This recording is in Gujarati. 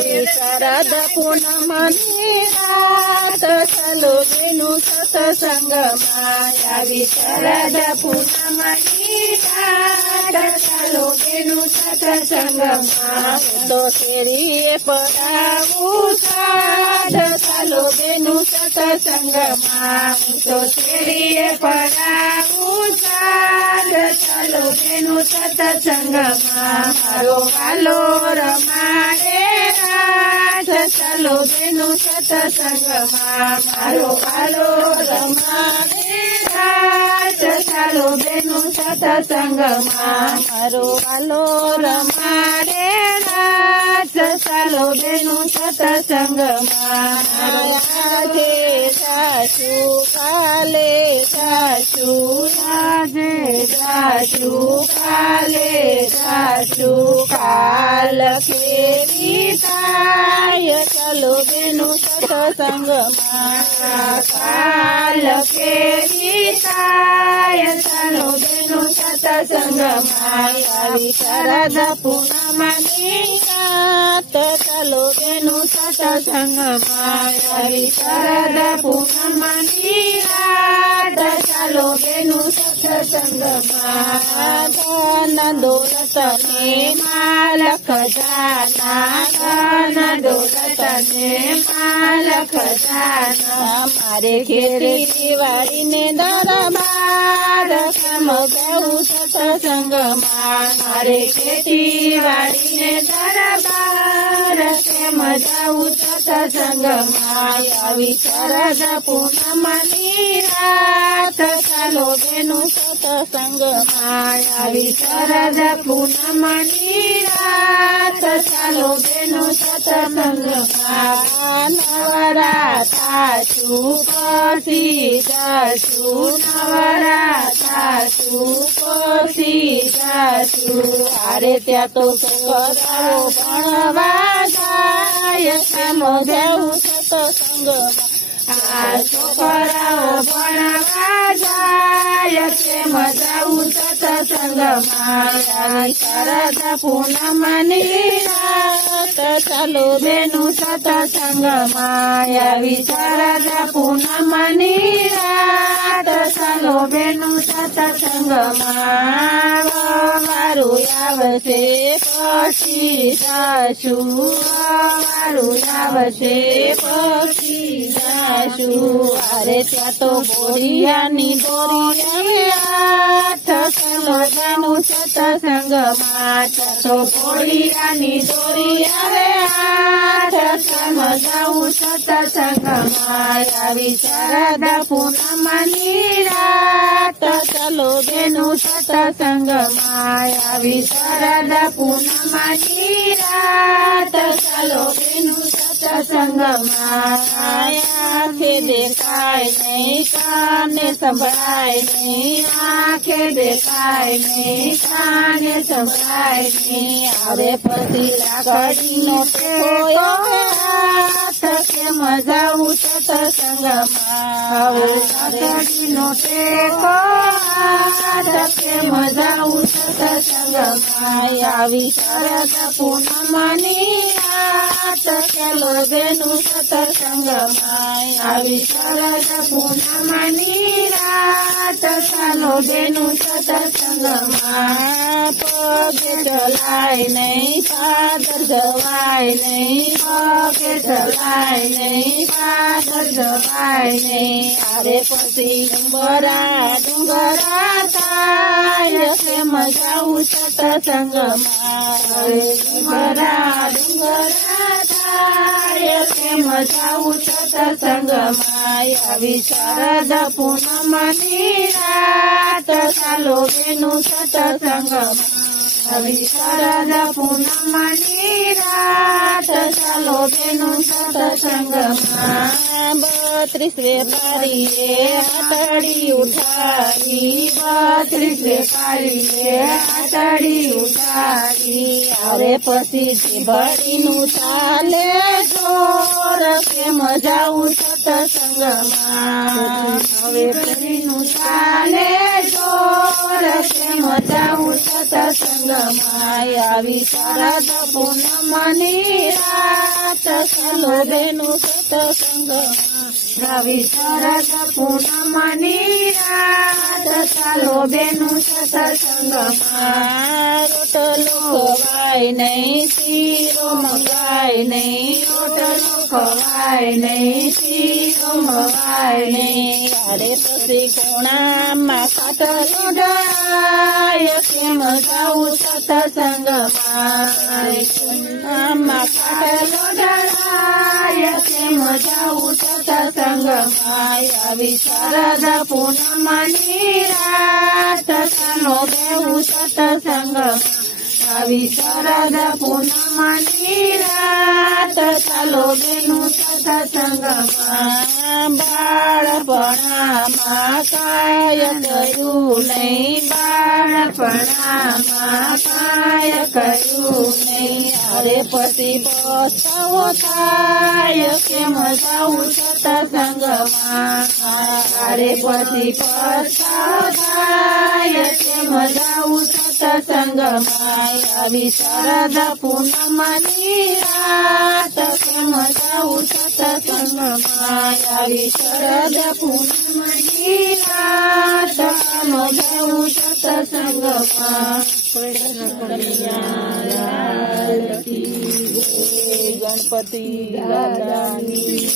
शरद पूनमनी रात चलो बेनु सत्संगमा આવી शरद पूनमनी रात चलो बेनु सत्संगमा तो केरीए पराવું સાદ ચાલો બેनु સત્સંગમાં તો કેરીએ પરાવું સાદ ચાલો બેनु સત્સંગમાં મારો વાલો રમાડે રાત ચાલો બેनु સત્સંગમાં મારો વાલો રમાડે રાત ચાલો બેनु સત્સંગમાં મારો વાલો રમાડે રાત ચાલો બેनु સત્સંગમાં આજે જાશું કાલે જાશું આજે જાશું કાલે જાશું કાલ કેરી થાય ચાલો બેनु સત્સંગમાં કાલ કેરી થાય ચાલો બેनु સત્સંગમાં આવી શરદ પૂનમની રાત ચાલો બેनु સત્સંગમાં આવી શરદ પૂનમની રાત ચાલો બેनु સત્સંગમાં ધન દોલત ને માલ ખજાના ધન દોલત ને માલ ખજાના મારે ઘેરે દિવાળીને દરબાર સમગાવું સત્સંગમાં મારે ખેતીવાડીને દરબાર કેમ જાઉં સત્સંગમાં આવી શરદ પૂનમની રાત ચાલો બેनु સત્સંગમાં આવી શરદ પૂનમની રાત ચાલો બેनु સત્સંગમાં નવરાતા છું પછી જાશું નવરાતા છું પછી જાશું અરે ત્યાં તો છોકરાઓ ભણવા જાય કેમ જાઉં સત્સંગમાં આ છોકરાઓ ભણવા જાય કેમ જાઉં સત્સંગમાં શરદ પૂનમની રાત ચાલો બેनु સત્સંગમાં આવી શરદ પૂનમની રાત ચાલો બેनु સત્સંગમાં મારું આવશે પછી જાશું મારું આવશે પછી જાશું અરે ત્યાં તો બોરિયાની દોરિયા ચાલો બેनु સત્સંગમાં તો બોરિયાની દોરિયા કેમ જાઉં સત્સંગમાં આવી શરદ પૂનમની રાત ચાલો બેनु સત્સંગમાં આવી શરદ પૂનમની રાત ચાલો બેनु સત્સંગમાં આંખે દેખાય નહીં કાને સંભળાય નહીં આંખે દેખાય નહીં કાને સંભળાય નહીં હવે પછી લાકડીનો ટેકો હાથ કેમ જાઉં સત્સંગમાં લાકડીનો ટેકો હાથ કેમ જાઉં સત્સંગમાં આવી શરદ પૂનમની રાત ચાલો બેनु સત્સંગમાં આવી શરદ પૂનમની રાત ચાલો બેनु સત્સંગમાં પગે ચલાય નહીં પાદર જવાય નહીં પગે ચલાય નહીં પાદર જવાય નહીં અરે પછી ડુંગરા થાય કેમ જાઉં સત્સંગમાં ડુંગરા થાય કેમ જાઉં સત્સંગમાં આવી શરદ પૂનમની રાત ચાલો બેनु સત્સંગમાં આવી શરદ પૂનમની રાત ચાલો બેनु સત્સંગમાં 32 વેપારીએ આતડી ઉઠાડી 32 વેપારીએ આતડી ઉઠાડી હવે પછી જીભડીનું ચાલે જોર કેમ જાઉં સત્સંગમાં હવે જીભડીનું ચાલે જોર કેમ જાઉં સત્સંગમાં આવી શરદ પૂનમની રાત रात चालो बेनु सत्संगमा रवि शरद पूनमनी रात चालो बेनु सत्संगमा रोटलो खवाय नहीं सीरो मंगाय नहीं रोटलो खवाय नहीं सीरो मंगाय नहीं अरे पसी कोणामा खाटलो ढळाय केम जाऊ सत्संगमा कोणामा खाटलो ढळाय केम जाऊ सत्संगमा यावी शरद पूनमनी रात चालो बेनु सत्संगमा यावी शरद पूनमनी रात चालो बेनु सत्संगमा बाळपणामा काय कर्યું નહીં બાળપણામાં काय કર્યું નહીં અરે પછી પસ્તાવો થાય કેમ જાઉં સત્સંગમાં અરે પછી પસ્તાવો થાય કેમ જાઉં સત્સંગમાં આવી શરદ પૂનમની રાત કેમ જાઉં સત્સંગમાં આવી શરદ પૂનમની રાત કેમ જાઉં સત્સંગમાં ગણપતિ દાદાની